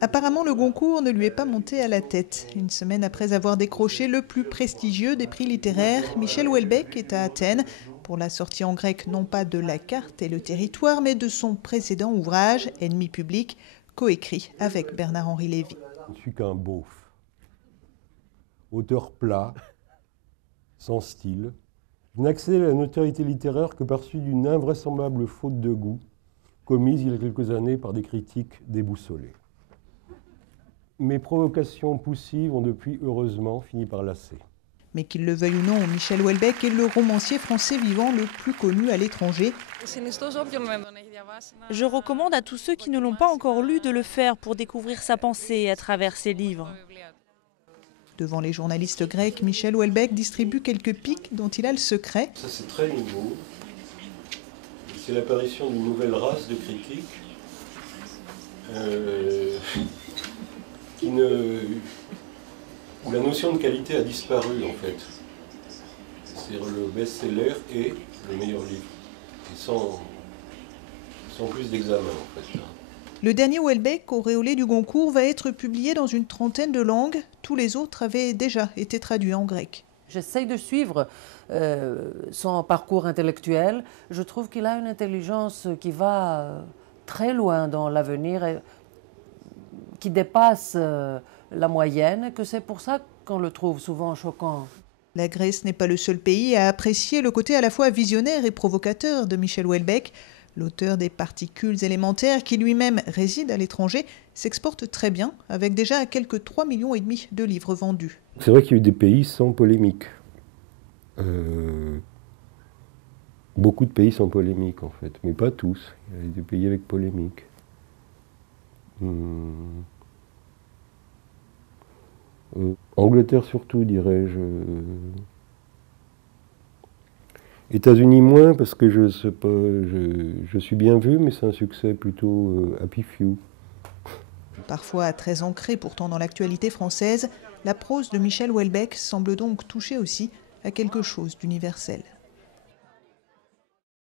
Apparemment, le Goncourt ne lui est pas monté à la tête. Une semaine après avoir décroché le plus prestigieux des prix littéraires, Michel Houellebecq est à Athènes pour la sortie en grec non pas de La Carte et le territoire, mais de son précédent ouvrage, Ennemi public, coécrit avec Bernard-Henri Lévy. Je ne suis qu'un beauf, auteur plat, sans style. Je n'accède à la notoriété littéraire que par suite d'une invraisemblable faute de goût, commise il y a quelques années par des critiques déboussolés. Mes provocations poussives ont depuis, heureusement, fini par lasser. Mais qu'il le veuille ou non, Michel Houellebecq est le romancier français vivant le plus connu à l'étranger. Je recommande à tous ceux qui ne l'ont pas encore lu de le faire pour découvrir sa pensée à travers ses livres. Devant les journalistes grecs, Michel Houellebecq distribue quelques piques dont il a le secret. Ça, c'est très nouveau. C'est l'apparition d'une nouvelle race de critiques où la notion de qualité a disparu, en fait. C'est le best-seller et le meilleur livre. Et sans plus d'examen, en fait. Le dernier Houellebecq, auréolé du Goncourt, va être publié dans une trentaine de langues. Tous les autres avaient déjà été traduits en grec. J'essaye de suivre son parcours intellectuel. Je trouve qu'il a une intelligence qui va très loin dans l'avenir et qui dépasse la moyenne, que c'est pour ça qu'on le trouve souvent choquant. La Grèce n'est pas le seul pays à apprécier le côté à la fois visionnaire et provocateur de Michel Houellebecq. L'auteur des Particules élémentaires, qui lui-même réside à l'étranger, s'exporte très bien, avec déjà quelques 3,5 millions de livres vendus. C'est vrai qu'il y a eu des pays sans polémique. Beaucoup de pays sans polémique, en fait, mais pas tous. Il y a des pays avec polémique. Angleterre surtout, dirais-je. États-Unis moins, parce que je suis bien vu, mais c'est un succès plutôt happy few. Parfois très ancrée pourtant dans l'actualité française, la prose de Michel Houellebecq semble donc toucher aussi à quelque chose d'universel.